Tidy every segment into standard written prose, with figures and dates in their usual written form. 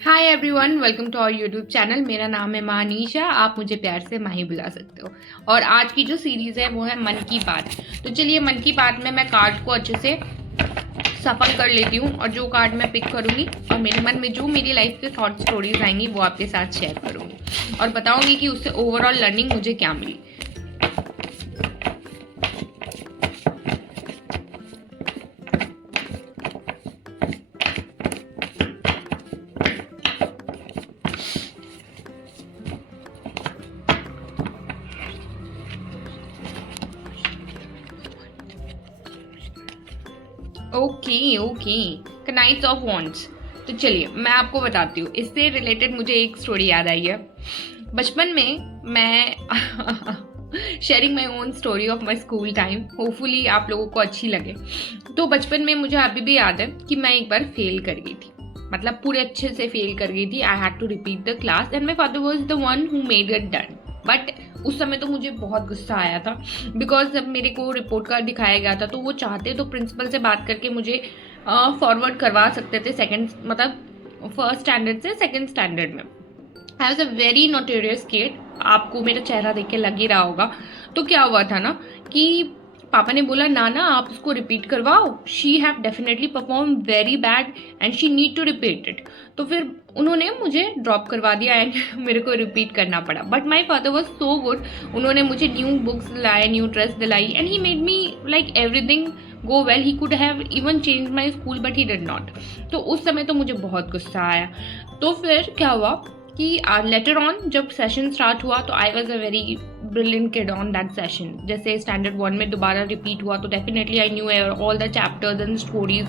Hi everyone, welcome to our YouTube channel. मेरा नाम है मानीशा, आप मुझे प्यार से माही बुला सकते हो। और आज की जो सीरीज़ है वो है मन की बात। तो चलिए, मन की बात में मैं कार्ड को अच्छे से सफल कर लेती हूँ और जो कार्ड मैं पिक करूँगी और मेरे मन में जो मेरी लाइफ के थॉट स्टोरीज आएंगी वो आपके साथ शेयर करूँगी और बताऊँगी कि उससे ओवरऑल लर्निंग मुझे क्या मिली। ओके नाइट्स ऑफ वॉन्ट्स। तो चलिए मैं आपको बताती हूँ, इससे रिलेटेड मुझे एक स्टोरी याद आई है। बचपन में मैं sharing my own story of my school time, hopefully आप लोगों को अच्छी लगे। तो बचपन में मुझे अभी भी याद है कि मैं एक बार फेल कर गई थी, मतलब पूरे अच्छे से फेल कर गई थी। I had to repeat the class and my father was the one who made it done. But उस समय तो मुझे बहुत गुस्सा आया था, बिकॉज जब मेरे को रिपोर्ट कार्ड दिखाया गया था तो वो चाहते तो प्रिंसिपल से बात करके मुझे फॉरवर्ड करवा सकते थे सेकंड, मतलब फर्स्ट स्टैंडर्ड से सेकंड स्टैंडर्ड में। I was a very notorious kid, आपको मेरा चेहरा देख के लग ही रहा होगा। तो क्या हुआ था ना कि पापा ने बोला ना ना आप उसको रिपीट करवाओ, she have definitely perform very bad and she need to repeat it. तो फिर उन्होंने मुझे ड्रॉप करवा दिया एंड मेरे को रिपीट करना पड़ा। But my father was so good, उन्होंने मुझे न्यू बुक्स दिलाए, न्यू ड्रेस दिलाई and he made me like everything go well. He could have even change my school but he did not. तो उस समय तो मुझे बहुत गुस्सा आया। तो फिर क्या हुआ कि लेटर ऑन जब सेशन स्टार्ट हुआ तो I was a very brilliant kid on that session. जैसे स्टैंडर्ड 1 में दोबारा रिपीट हुआ तो definitely I knew all the chapters and stories.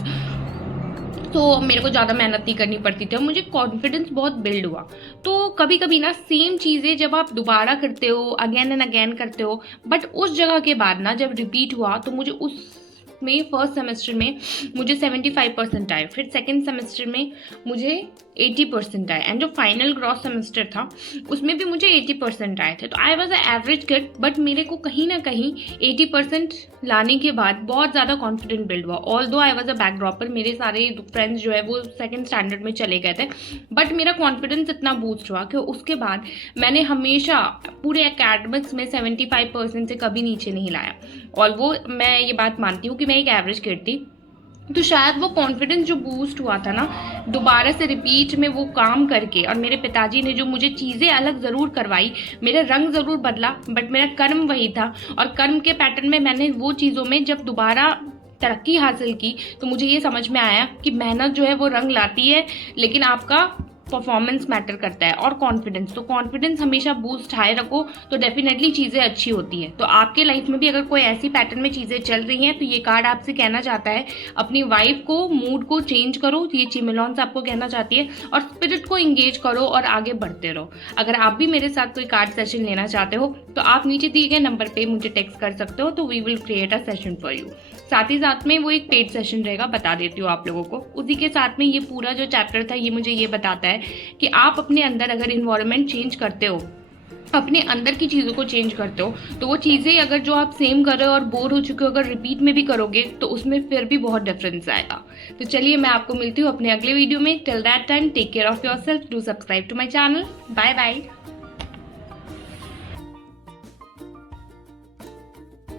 तो मेरे को ज़्यादा मेहनत नहीं करनी पड़ती थी और मुझे कॉन्फिडेंस बहुत बिल्ड हुआ। तो कभी कभी ना सेम चीज़ें जब आप दोबारा करते हो, अगेन एंड अगेन करते हो, बट उस जगह के बाद ना जब रिपीट हुआ तो मुझे उस में फर्स्ट सेमेस्टर में मुझे 75% आए, फिर सेकेंड सेमेस्टर में मुझे 80% आए एंड जो फाइनल ग्रॉस सेमेस्टर था उसमें भी मुझे 80% आए थे। तो I was a average kid, but मेरे को कहीं ना कहीं 80% लाने के बाद बहुत ज़्यादा कॉन्फिडेंट बिल्ड हुआ। ऑल दो I was a back dropper, मेरे सारे फ्रेंड्स जो है वो सेकेंड स्टैंडर्ड में चले गए थे, बट मेरा कॉन्फिडेंस इतना बूस्ट हुआ कि उसके बाद मैंने हमेशा पूरे एकेडमिक्स में 75% से कभी नीचे नहीं लाया। और वो मैं ये बात मानती हूँ कि मैं एक एवरेज किड थी। तो शायद वो कॉन्फिडेंस जो बूस्ट हुआ था ना दोबारा से रिपीट में वो काम करके, और मेरे पिताजी ने जो मुझे चीज़ें अलग ज़रूर करवाई, मेरा रंग ज़रूर बदला बट मेरा कर्म वही था। और कर्म के पैटर्न में मैंने वो चीज़ों में जब दोबारा तरक्की हासिल की तो मुझे ये समझ में आया कि मेहनत जो है वो रंग लाती है, लेकिन आपका परफॉर्मेंस मैटर करता है और कॉन्फिडेंस। तो कॉन्फिडेंस हमेशा बूस्ट हाई रखो तो डेफिनेटली चीज़ें अच्छी होती हैं। तो आपके लाइफ में भी अगर कोई ऐसी पैटर्न में चीज़ें चल रही हैं तो ये कार्ड आपसे कहना चाहता है अपनी वाइब को, मूड को चेंज करो। ये चिमेलॉन से आपको कहना चाहती है और स्पिरिट को इंगेज करो और आगे बढ़ते रहो। अगर आप भी मेरे साथ कोई कार्ड सेशन लेना चाहते हो तो आप नीचे दिए गए नंबर पर मुझे टेक्स्ट कर सकते हो, तो we will create a session for you. साथ ही साथ में वो एक पेड सेशन रहेगा, बता देती हूँ आप लोगों को। उसी के साथ में ये पूरा जो चैप्टर था ये मुझे ये बताता है कि आप अपने अंदर अगर इन्वायरमेंट चेंज करते हो, अपने अंदर की चीज़ों को चेंज करते हो, तो वो चीज़ें अगर जो आप सेम कर रहे हो और बोर हो चुके हो अगर रिपीट में भी करोगे तो उसमें फिर भी बहुत डिफरेंस आएगा। तो चलिए मैं आपको मिलती हूँ अपने अगले वीडियो में। Till that time take care of yourself, do subscribe to my channel. Bye bye.